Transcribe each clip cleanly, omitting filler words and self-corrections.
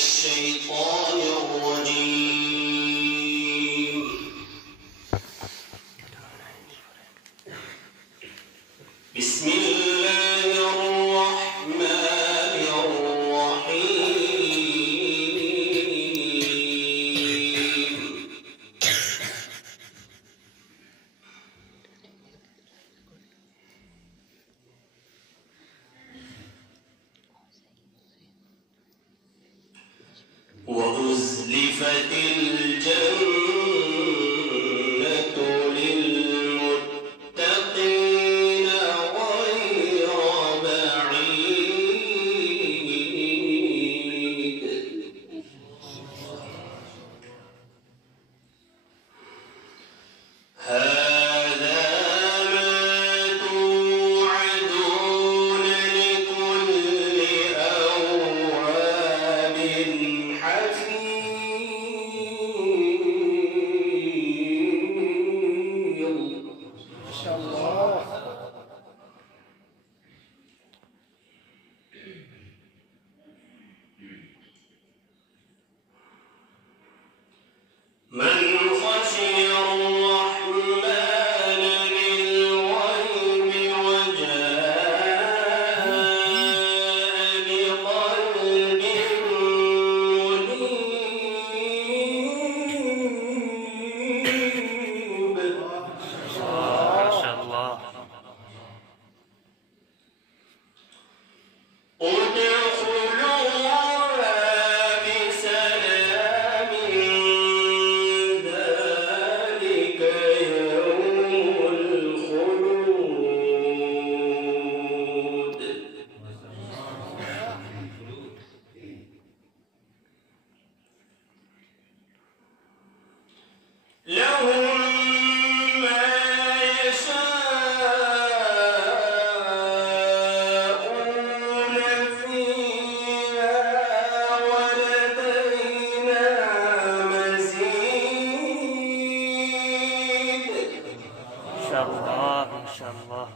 الشيطان الرجيم. بسم الله الرحمن الرحيم. وأزلفت الجنة للمتقين غير بعيد. هذا ما توعدون لكل أواب حفيظ. ما شاء الله. من خشي الرحمن بالغيب وجاء بقلب منيب. ما شاء الله. ادخلوها بسلام ذلك يوم الخلود. لهم ما يشاءون فيها ولدينا مزيد. ما شاء الله. ما شاء الله.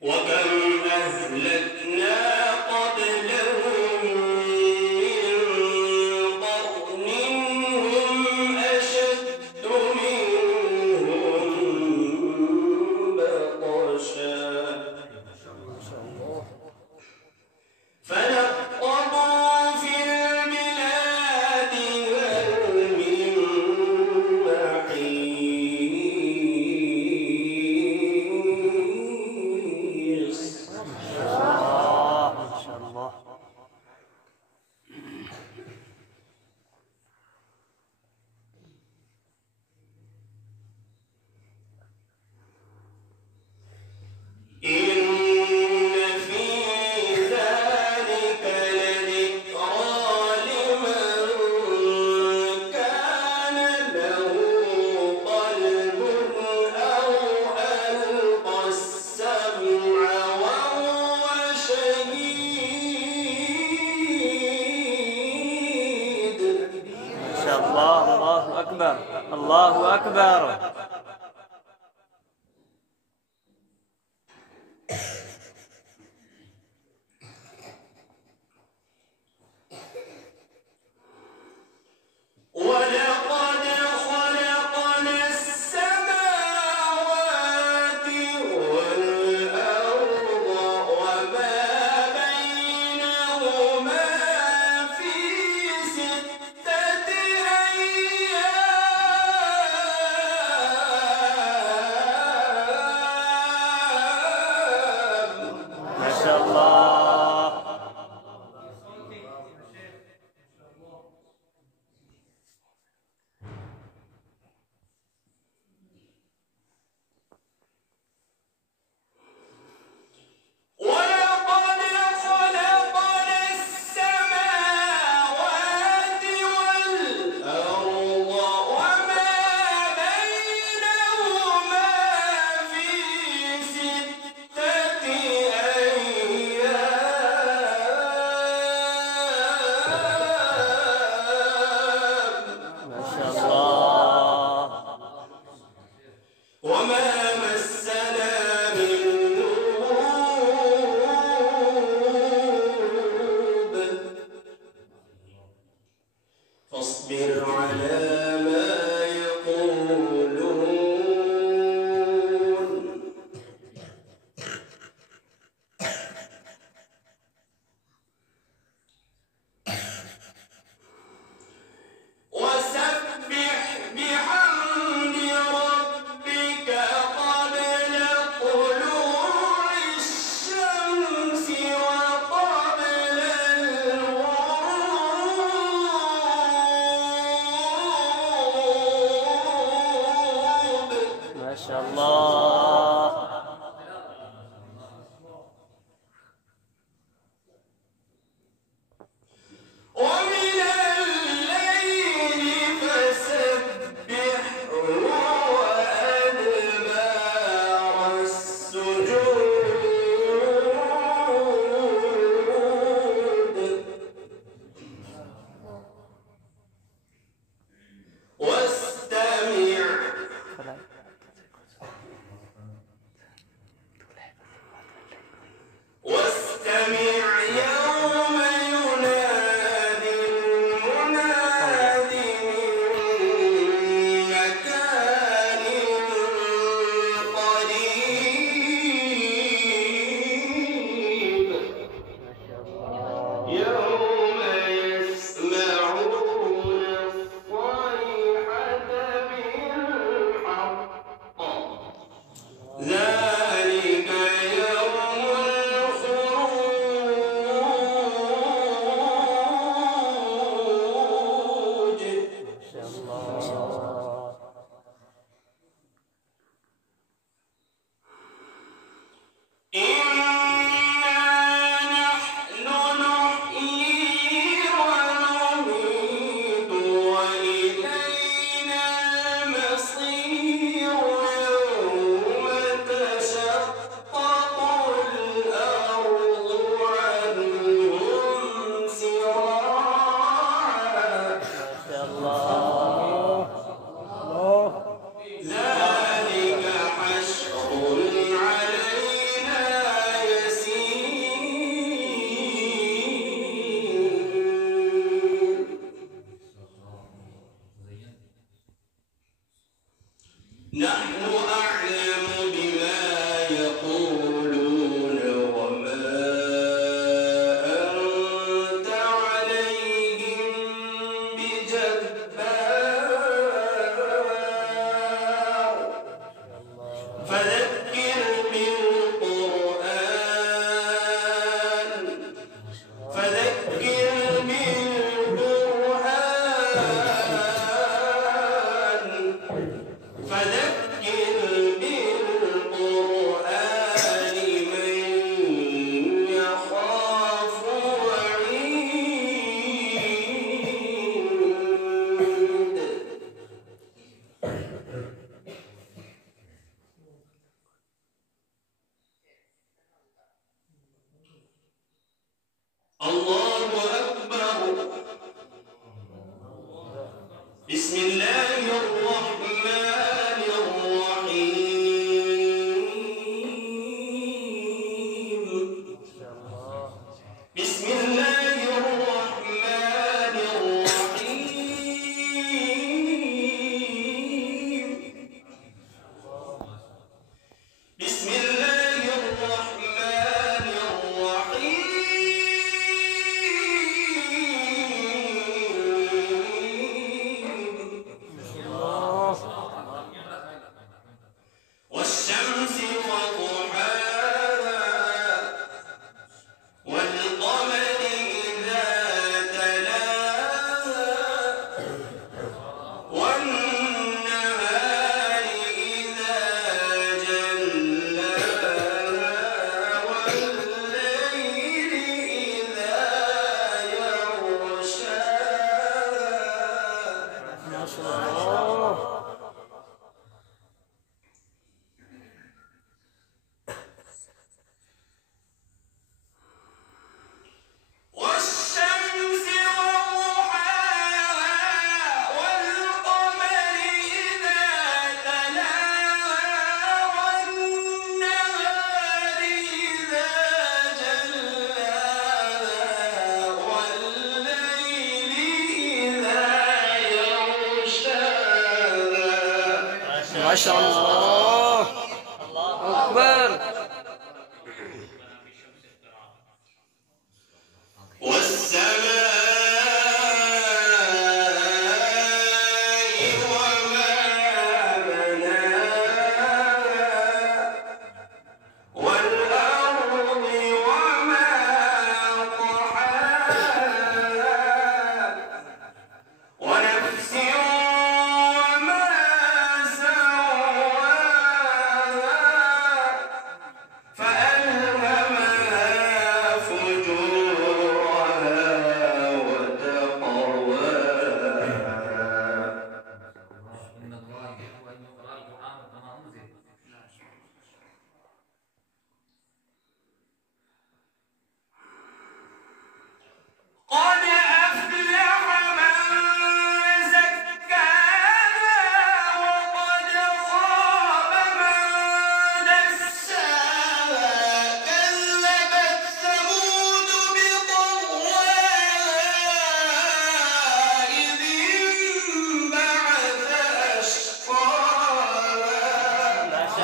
وكم أهلكنا قبلهم من قرن هم أشد منهم بطشا فنقبوا في البلاد هل من محيص. ما شاء الله. إن في ذلك لذكرى لمن كان له قلب أو ألقى السمع وهو شهيد. ما شاء الله. الله أكبر. الله أكبر. ولقد خلقنا السماوات والأرض وما بينهما في 6 أيام شاء الله. ومن الليل فسبحه وأدبار السجود واستمع يوم ينادي المناد من مكان قريب يوم يسمعون الصيحة بالحق ذلك يوم الخروج ما شاء الله. إنا نحن نحيي ونميت وإلينا المصير يوم تشقق الأرض عنهم سراعا ما شاء الله. الله. ذلك حشر علينا يسير نحن أعلم بما يقولون وما أنت عليهم بجبار فذكر بالقرآن من يخاف وعيد الله أكبر بسم الله الرحمن الرحيم بسم الله الرحمن الرحيم بسم الله الرحمن الرحيم والشمس وضحاها والقمر إذا تلاها والنهار إذا جلاها والليل إذا يغشاها ما شاء الله. والشمس وضحاها والقمر إذا تلاها والنهار إذا جلاها والليل إذا يغشاها ما شاء الله. أكبر. والسماء وما بناها والأرض وما طحاها ونفس وما سواها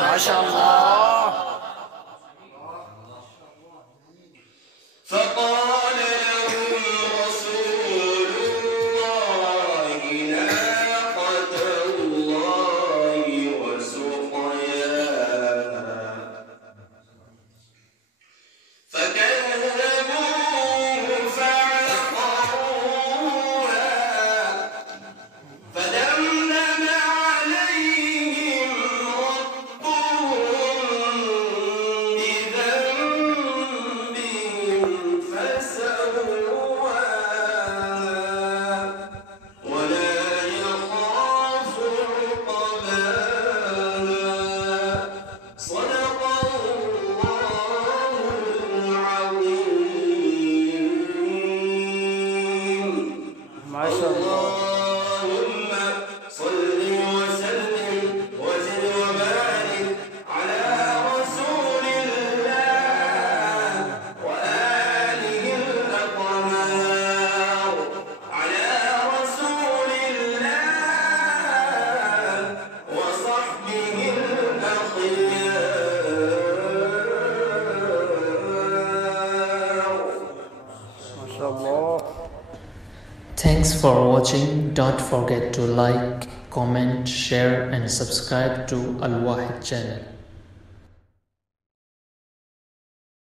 মাশাআল্লাহ। فقال لهم رسول الله ناقة الله وسقياها فكذبوه فعقروها فدمدم عليهم ربهم بذنبهم فسواها ولا يخاف عقباها صدق الله العظيم. মাশাআল্লাহ। اللهم صل وسلم وزد وبارك على رسول الله وآله الأطهار على رسول الله وصحبه الأخيار. মাশাআল্লাহ। Thanks for watching. Don't forget to like, comment, share and subscribe to Al Wahid channel.